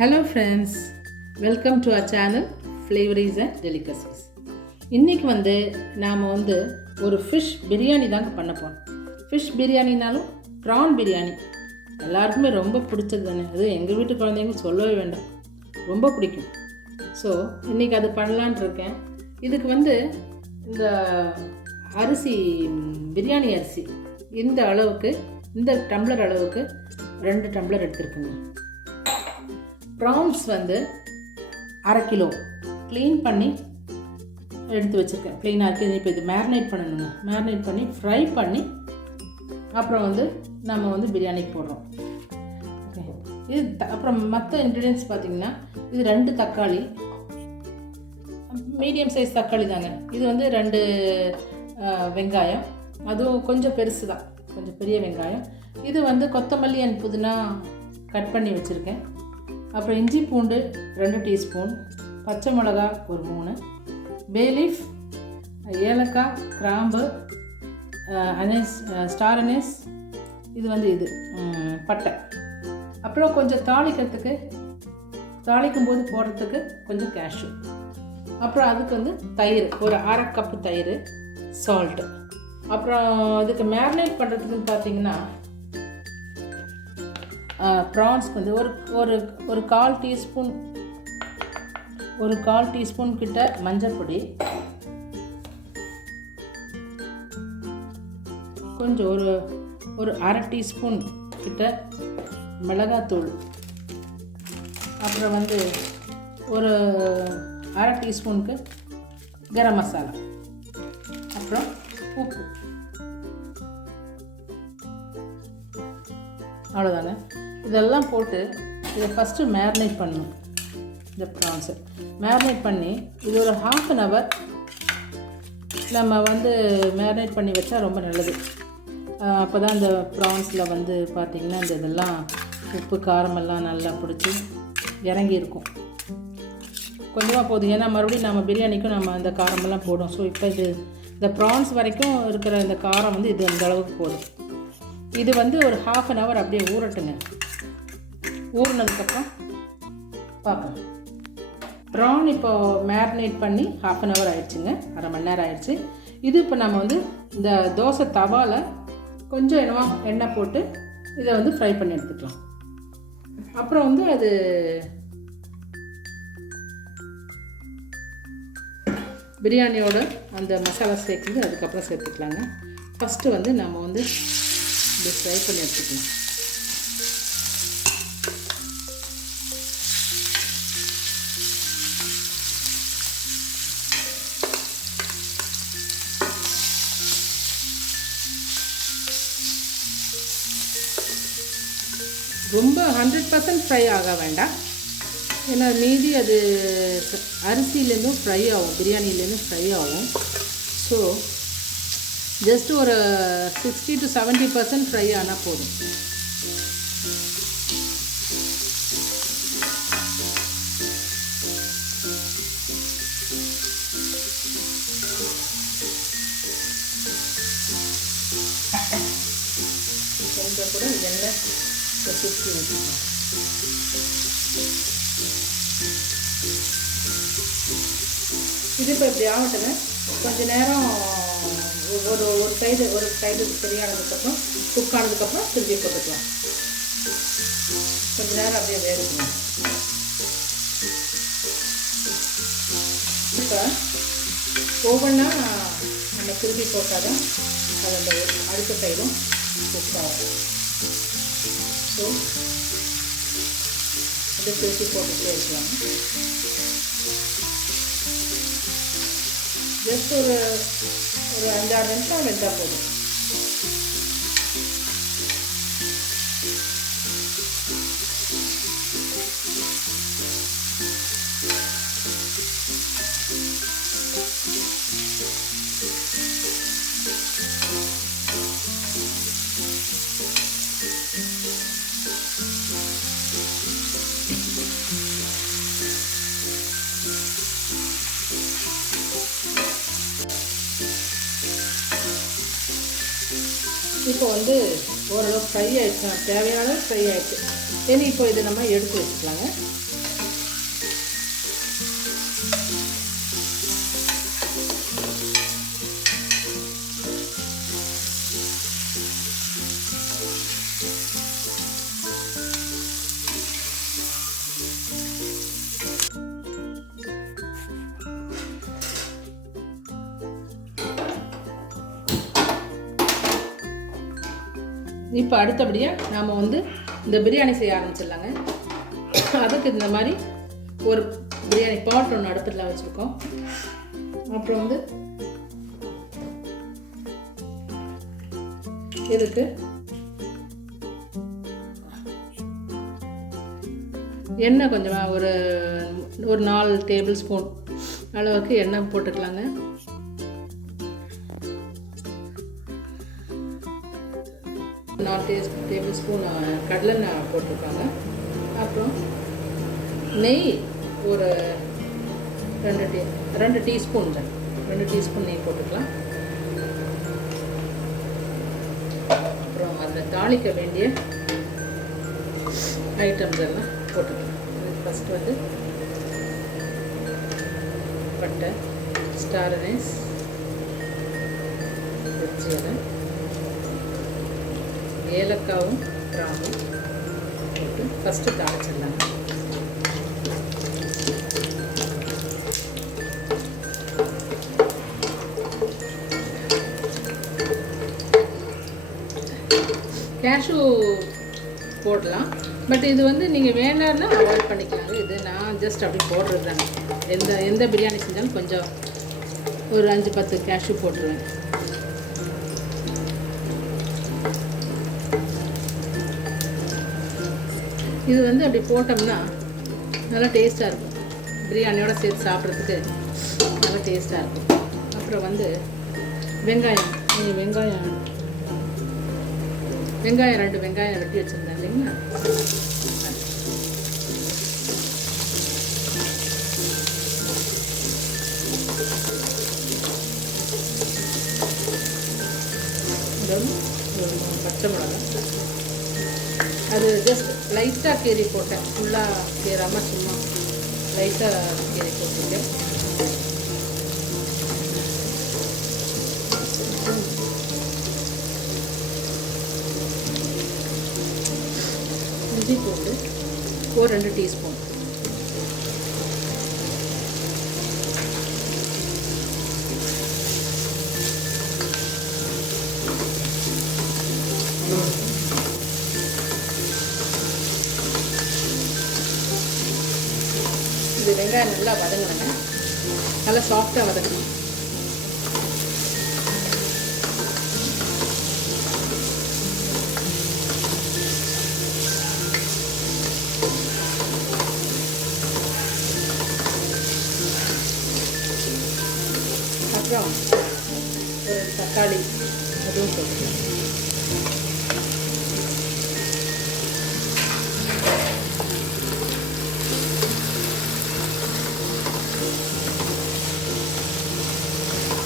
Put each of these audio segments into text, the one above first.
Hello friends, welcome to our channel Flavouries and Delicacies. இன்றைக்கி நாம் ஒரு ஃபிஷ் பிரியாணி தாங்க பண்ண போகிறோம். ஃபிஷ் பிரியாணினாலும் ப்ரான் பிரியாணி எல்லாருக்குமே ரொம்ப பிடிச்சது தானே. அது எங்கள் வீட்டு குழந்தைங்க சொல்லவே வேண்டாம், ரொம்ப பிடிக்கும். ஸோ இன்றைக்கி அது பண்ணலான்ட்டு இருக்கேன். இதுக்கு இந்த அரிசி, பிரியாணி அரிசி இந்த அளவுக்கு, இந்த டம்ளர் அளவுக்கு 2 டம்ளர் எடுத்துருக்குங்க. ப்ரான்ஸ் 1/2 கிலோ க்ளீன் பண்ணி எடுத்து வச்சுருக்கேன். க்ளீனாக இருக்குது. இப்போ இது மேரினேட் பண்ணணுங்க. மேரினேட் பண்ணி ஃப்ரை பண்ணி அப்புறம் நம்ம பிரியாணிக்கு போடுறோம். ஓகே, இது அப்புறம் மற்ற இன்க்ரீடியன்ஸ் பார்த்திங்கன்னா, இது 2 தக்காளி, மீடியம் சைஸ் தக்காளி தாங்க. இது 2 வெங்காயம், அதுவும் கொஞ்சம் பெருசு தான், கொஞ்சம் பெரிய வெங்காயம். இது கொத்தமல்லி அண்ட் புதினா கட் பண்ணி வச்சுருக்கேன். அப்புறம் இஞ்சி பூண்டு 2 டீஸ்பூன், பச்சை மிளகா ஒரு 3, பேலீஃப், ஏலக்காய், கிராம்பு, அனேஸ், ஸ்டார் அனேஸ், இது பட்டை. அப்புறம் கொஞ்சம் தாளிக்கும் போது போடுறதுக்கு கொஞ்சம் கேஷ்யூ. அப்புறம் அதுக்கு தயிர், ஒரு 1/2 கப்பு தயிர், சால்ட்டு. அப்புறம் இதுக்கு மேரினேட் பண்ணுறதுக்குன்னு பார்த்தீங்கன்னா, ப்ரான்ஸ்க்கு ஒரு 1/4 டீஸ்பூன், ஒரு 1/4 டீஸ்பூன் கிட்ட மஞ்சள் பொடி, கொஞ்சம் ஒரு 1/2 டீஸ்பூன் கிட்ட மிளகாத்தூள், அப்புறம் ஒரு 1/2 டீஸ்பூனுக்கு கரம் மசாலா, அப்புறம் உப்பு. அவ்வளோதாங்க. இதெல்லாம் போட்டு இதை ஃபஸ்ட்டு மேரினேட் பண்ணணும். இந்த ப்ரான்ஸை மேரினேட் பண்ணி இது ஒரு 1/2 hour நம்ம மேரினேட் பண்ணி வச்சா ரொம்ப நல்லது. அப்போ தான் இந்த ப்ரான்ஸில் பார்த்திங்கன்னா இந்த இதெல்லாம் உப்பு காரமெல்லாம் நல்லா பிடிச்சி இறங்கியிருக்கும். கொஞ்சமாக போதும், ஏன்னா மறுபடியும் நம்ம பிரியாணிக்கும் நம்ம அந்த காரமெல்லாம் போடும். ஸோ இப்போ இந்த ப்ரான்ஸ் வரைக்கும் இருக்கிற இந்த காரம் இது அந்த அளவுக்கு போதும். இது ஒரு 1/2 hour அப்படியே ஊறட்டுங்க. ஊறினதுக்கப்புறம் பார்ப்போம். ப்ரான் இப்போ மேரினேட் பண்ணி 1/2 hour ஆயிடுச்சுங்க, 1/2 மணி நேரம் ஆயிடுச்சு. இது இப்போ நம்ம இந்த தோசை தவாவில் கொஞ்சம் எண்ணெய் போட்டு இதை ஃப்ரை பண்ணி எடுத்துக்கலாம். அப்புறம் அது பிரியாணியோட அந்த மசாலா சேர்க்குறது அதுக்கப்புறம் சேர்த்துக்கலாங்க. ஃபஸ்ட்டு நம்ம இது ஃப்ரை பண்ணி எடுத்துக்கலாம். ரொம்ப 100% ஃப்ரை ஆக வேண்டாம், ஏன்னா மீதி அது அரிசியிலேருந்தும் ஃப்ரை ஆகும், பிரியாணிலேருந்தும் ஃப்ரை ஆகும். ஸோ ஜஸ்ட் ஒரு 60 to 70% ஃப்ரை ஆனால் போதும். கொஞ்சம் கூட எண்ணெய் சுற்றி வச்சுக்கலாம். இது இப்போ இப்படி ஆகட்டுங்க. கொஞ்சம் நேரம் ஒரு சைடு சரியானதுக்கப்புறம், குக் ஆனதுக்கப்புறம் திருப்பி போட்டுக்கலாம். கொஞ்சம் நேரம் அப்படியே வேகணும். இப்போ ஒவ்வொன்றா நம்ம திருப்பி போட்டாதான் அது அந்த அடுத்த சைடும் குக் ஆகும். ஸோ அதை திருப்பி போட்டுகிட்டே இருக்கலாம். ஜஸ்ட் ஒரு 5-6 நிமிஷம் வெந்தால் போதும். இப்போ ஓரளவு ஃப்ரை ஆகிடுச்சு, தேவையான அளவு ஃப்ரை ஆகிடுச்சு. இனி இப்போ இதை நம்ம எடுத்து வச்சுக்கலாங்க. இப்போ அடுத்தபடியாக நாம் வந்து இந்த பிரியாணி செய்ய ஆரம்பிச்சிடலாங்க. அதுக்கு இந்த மாதிரி ஒரு பிரியாணி பாட் ஒன்று அடுப்பில் வச்சுருக்கோம். அப்புறம் வந்து இதுக்கு எண்ணெய் கொஞ்சமாக ஒரு 4 டேபிள் ஸ்பூன் அளவுக்கு எண்ணெய் போட்டுக்கலாங்க. டேபிள் ஸ்பூன் கடலெண்ணெய் போட்டிருக்காங்க. அப்புறம் நெய் ஒரு 2 டீஸ்பூன் நெய் போட்டுக்கலாம். அப்புறம் அதில் தாளிக்க வேண்டிய ஐட்டம்ஸ் எல்லாம் போட்டுக்கலாம். ஃபஸ்ட்டு வந்து பட்டை, ஸ்டார் அனீஸ், வெஜ்ஜியலை, ஏலக்காவும் கிராம்பும் போட்டு ஃபஸ்ட்டு தாளிச்சிடலாங்க. கேஷ்யூ போடலாம், பட் இது வந்து நீங்கள் வேண்டாம்னா அவாய்ட் பண்ணிக்கலாங்க. இது நான் ஜஸ்ட் அப்படி போடுறது தானே. எந்த பிரியாணி செஞ்சாலும் கொஞ்சம் ஒரு 5-10 கேஷ்யூ போட்டுருவேன். இது வந்து அப்படி போட்டோம்னா நல்லா டேஸ்ட்டாக இருக்கும். பிரியாணியோட சேர்த்து சாப்பிட்றதுக்கு நல்லா டேஸ்ட்டாக இருக்கும். அப்புறம் வந்து வெங்காயம் 2 வெங்காயம் வெட்டி வச்சுருந்தேன் இல்லைங்களா, ஒரு 3 பச்சை மிளகாய், அது ஜஸ்ட் லைட்டாக கீரி போட்டேன், ஃபுல்லாக கீராமல் சும்மா லைட்டாக கீரி போட்டுருக்கேன். இஞ்சி போட்டு ஒரு 2 டீஸ்பூன், இது வெங்காயம் நல்லா வதங்கணுங்க, நல்லா சாஃப்டாக வதங்கணும். அப்புறம் ஒரு தக்காளி அதுவும் போட்டுக்கலாம்.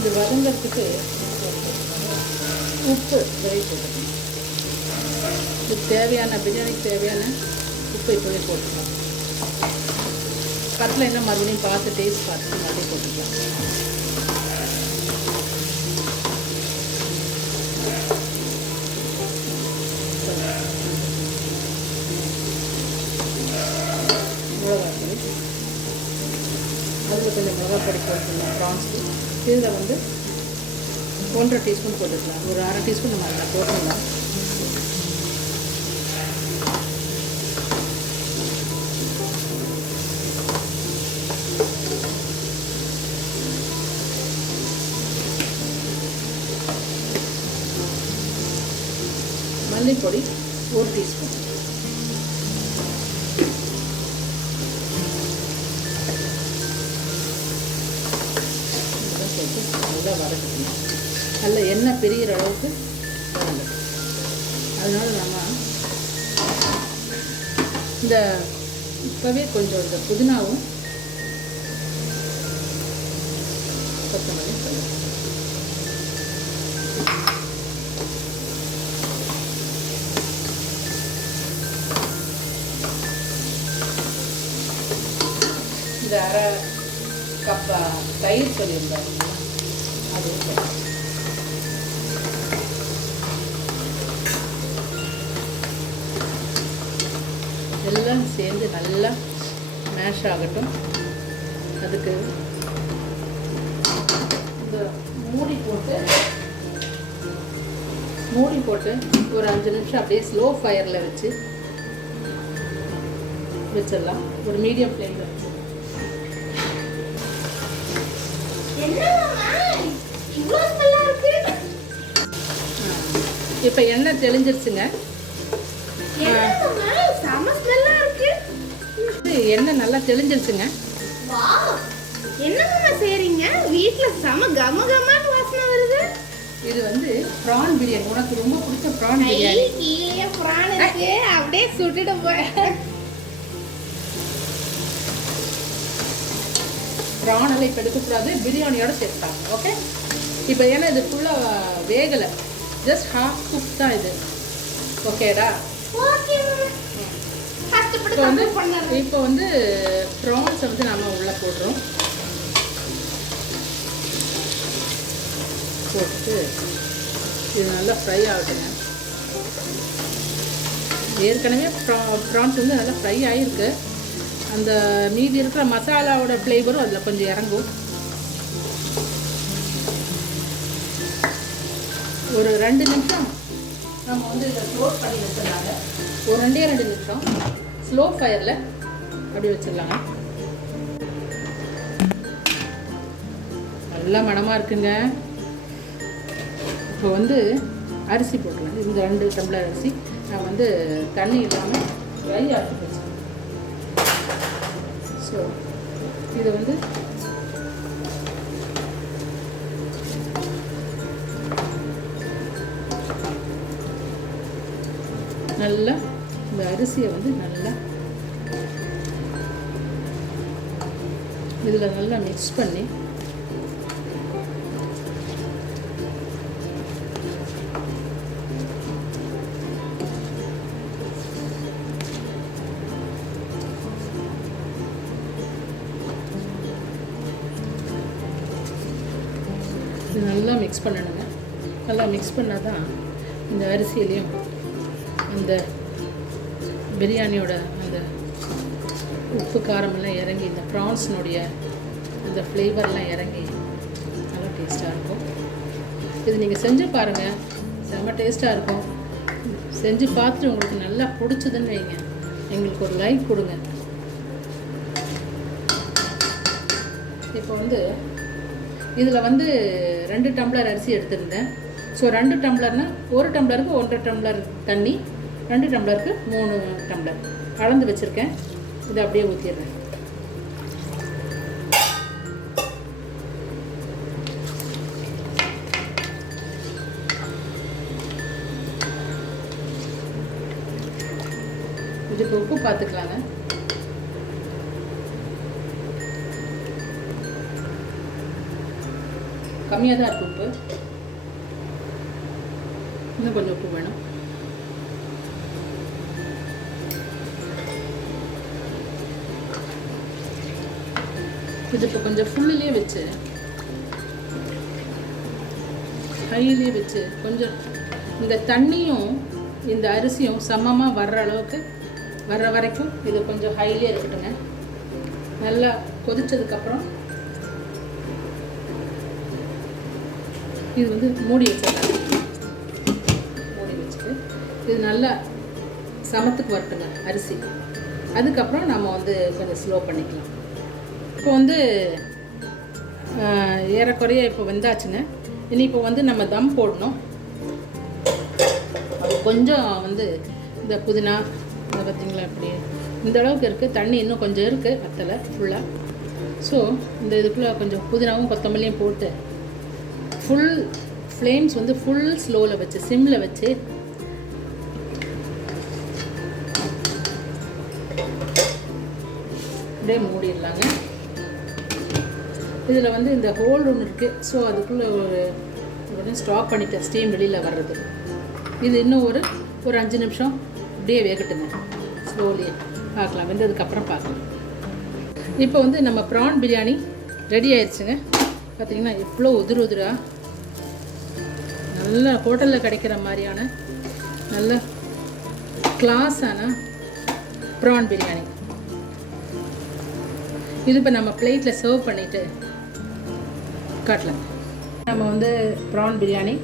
இது வதங்கிறதுக்கு உப்பு வெறி போட்டுக்கணும். இது தேவையான பிரியாணிக்கு தேவையான உப்பு இப்போவே போட்டுக்கலாம். பத்தில் என்ன மறுபடியும் பார்த்து டேஸ்ட் பார்த்து மறுபடியும் போட்டுக்கலாம். மிளகாய் அதில் கொஞ்சம் மிளகாய் பொடி போட்டுக்கலாம். ப்ரான்ஸு இதில் வந்து 1.5 டீஸ்பூன் போட்டுக்கலாம். ஒரு 1/2 டீஸ்பூன் நம்ம அதில் போட்டுக்கலாம். மல்லிப்பொடி 1 டீஸ்பூன், நல்லா வதக்கணும். நல்ல எண்ணெய் பிரிகிற அளவுக்கு வதங்கணும். அதனால் நம்ம இந்த இப்போவே கொஞ்சம் இந்த புதினாவும் கொத்தமல்லி பண்ணணும். இந்த 1/2 கப் தயிர் சொல்லியிருந்தாங்க, அது எல்லாம் சேர்ந்து நல்லா மேஷ் ஆகட்டும். அதுக்கு இந்த மூடி போட்டு மூடி போட்டு ஒரு 5 நிமிஷம் அப்படியே ஸ்லோ ஃபயரில் வச்சிடலாம். ஒரு மீடியம் ஃப்ளேமில் வச்சு. இப்போ எண்ணெய் தெளிஞ்சிருச்சுங்க. எண்ணெய் நல்லா தெளிஞ்சிருச்சுங்க. என்னம்மா செய்றீங்க? வீட்ல செம கம கமன்னு வாசனை வருது. இது வந்து பிரான் பிரியாணி. உனக்கு ரொம்ப பிடிச்ச பிரான் பிரியாணி. கீழே பிரான் இருக்கு, அப்படியே சுட்டுட்டு போறேன். பிரான் எல்லாம் இப்போ எடுக்கக்கூடாது, பிரியாணியோட சேர்த்தாங்க. ஓகே. இப்போ ஏன்னா இது ஃபுல்லாக வேகலை, ஜஸ்ட் ஹாஃப் குக் தான் இது. ஓகேடா? இப்போ வந்து ப்ரான்ஸை வந்து நம்ம உள்ளே போடுறோம். போட்டு இது நல்லா ஃப்ரை ஆகுதுங்க. ஏற்கனவே ப்ரான்ஸ் வந்து நல்லா ஃப்ரை ஆகிருக்கு. அந்த மீதி இருக்கிற மசாலாவோட ஃப்ளேவரும் அதில் கொஞ்சம் இறங்கும். ஒரு 2 நிமிஷம் நம்ம வந்து இதை க்ளோஸ் பண்ணி வச்சிடலாங்க. ஒரு 2 நிமிஷம் ஸ்லோ ஃபயரில் அப்படி வச்சிடலாங்க. நல்லா மணமாக இருக்குங்க. இப்போ வந்து அரிசி போட்டுருவேன். இந்த 2 டம்ளர் அரிசி நான் வந்து தண்ணி இல்லாமல் ட்ரை ஆக்கி வச்சுருக்கேன். ஸோ இதை வந்து நல்லா இந்த அரிசியை வந்து நல்லா இதில் நல்லா மிக்ஸ் பண்ணி இது நல்லா மிக்ஸ் பண்ணணுங்க. நல்லா மிக்ஸ் பண்ணால் தான் இந்த அரிசியிலையும் அந்த பிரியாணியோட அந்த உப்பு காரமெல்லாம் இறங்கி இந்த ப்ரான்ஸினுடைய அந்த ஃப்ளேவர்லாம் இறங்கி நல்லா டேஸ்ட்டாக இருக்கும். இது நீங்கள் செஞ்சு பாருங்கள், செம்ம டேஸ்ட்டாக இருக்கும். செஞ்சு பார்த்துட்டு உங்களுக்கு நல்லா பிடிச்சதுன்னு வைங்க, எங்களுக்கு ஒரு லைக் கொடுங்க. இப்போ வந்து இதில் வந்து 2 டம்ளர் அரிசி எடுத்திருந்தேன். ஸோ 2 டம்ளர்னால் 1 டம்ளருக்கு 1.5 டம்ளர் தண்ணி, 2 டம்ளருக்கு 3 டம்ளர் அளந்து வச்சுருக்கேன். இதை அப்படியே ஊற்றிடுறேன். இதுக்கு உப்பு பார்த்துக்கலாங்க. கம்மியாக தான் இருக்குது உப்பு, இன்னும் கொஞ்சம் உப்பு வேணும். இது இப்போ கொஞ்சம் ஃபுல்லிலே வச்சு ஹையிலே வச்சு கொஞ்சம் இந்த தண்ணியும் இந்த அரிசியும் சமமாக வர்ற வரைக்கும் இது கொஞ்சம் ஹையிலே இருக்கட்டுங்க. நல்லா கொதிச்சதுக்கப்புறம் இது வந்து மூடி வச்சிடலாம். மூடி வச்சுட்டு இது நல்லா சமத்துக்கு வரட்டுங்க அரிசி. அதுக்கப்புறம் நம்ம வந்து கொஞ்சம் ஸ்லோ பண்ணிக்கலாம். இப்போ வந்து ஏறக்குறைய இப்போ வெந்தாச்சுங்க. இனி இப்போ வந்து நம்ம தம் போடணும். அது கொஞ்சம் வந்து இந்த புதினா அதை பார்த்திங்களா இப்படி இந்த அளவுக்கு இருக்குது. தண்ணி இன்னும் கொஞ்சம் இருக்குது, வத்தலை ஃபுல்லாக. ஸோ இந்த இதுக்குள்ளே கொஞ்சம் புதினாவும் கொத்தமல்லியும் போட்டு ஃபுல் ஃப்ளேம்ஸ் வந்து ஃபுல் ஸ்லோவில் வச்சு சிம்மில் வச்சு அப்படியே மூடிடலாங்க. இதில் வந்து இந்த ஹோல் ஒன்று இருக்குது. ஸோ அதுக்குள்ளே ஒரு ஸ்டாப் பண்ணிட்டேன், ஸ்டீம் வெளியில் வர்றது. இது இன்னும் ஒரு 5 நிமிஷம் அப்படியே வேகட்டுங்க. ஸ்லோலியே பார்க்கலாம், வெந்ததுக்கப்புறம் பார்க்கலாம். இப்போ வந்து நம்ம ப்ரான் பிரியாணி ரெடி ஆயிடுச்சுங்க. பார்த்திங்கன்னா எவ்வளோ உதிராக நல்ல ஹோட்டலில் கிடைக்கிற மாதிரியான நல்ல கிளாஸான ப்ரான் பிரியாணி. இது இப்போ நம்ம பிளேட்டில் சர்வ் பண்ணிவிட்டு காட்டலாம். நம்ம வந்து ப்ரான் பிரியாணி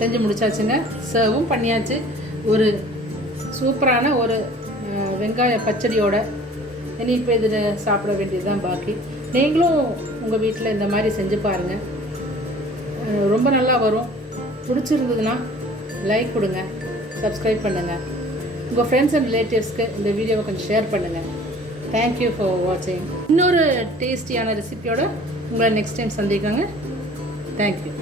செஞ்சு முடிச்சாச்சுங்க. சர்வும் பண்ணியாச்சு. ஒரு சூப்பரான ஒரு வெங்காய பச்சடியோட இனி இப்போ இதில் சாப்பிட வேண்டியது தான் பாக்கி. நீங்களும் உங்கள் வீட்டில் இந்த மாதிரி செஞ்சு பாருங்கள், ரொம்ப நல்லா வரும். பிடிச்சிருந்ததுன்னா லைக் கொடுங்க, சப்ஸ்கிரைப் பண்ணுங்கள், உங்கள் ஃப்ரெண்ட்ஸ் அண்ட் ரிலேட்டிவ்ஸ்க்கு இந்த வீடியோவை கொஞ்சம் ஷேர் பண்ணுங்கள். தேங்க்யூ ஃபார் வாட்சிங். இன்னொரு டேஸ்டியான ரெசிபியோட உங்களை நெக்ஸ்ட் டைம் சந்திக்கோங்க. தேங்க்யூ.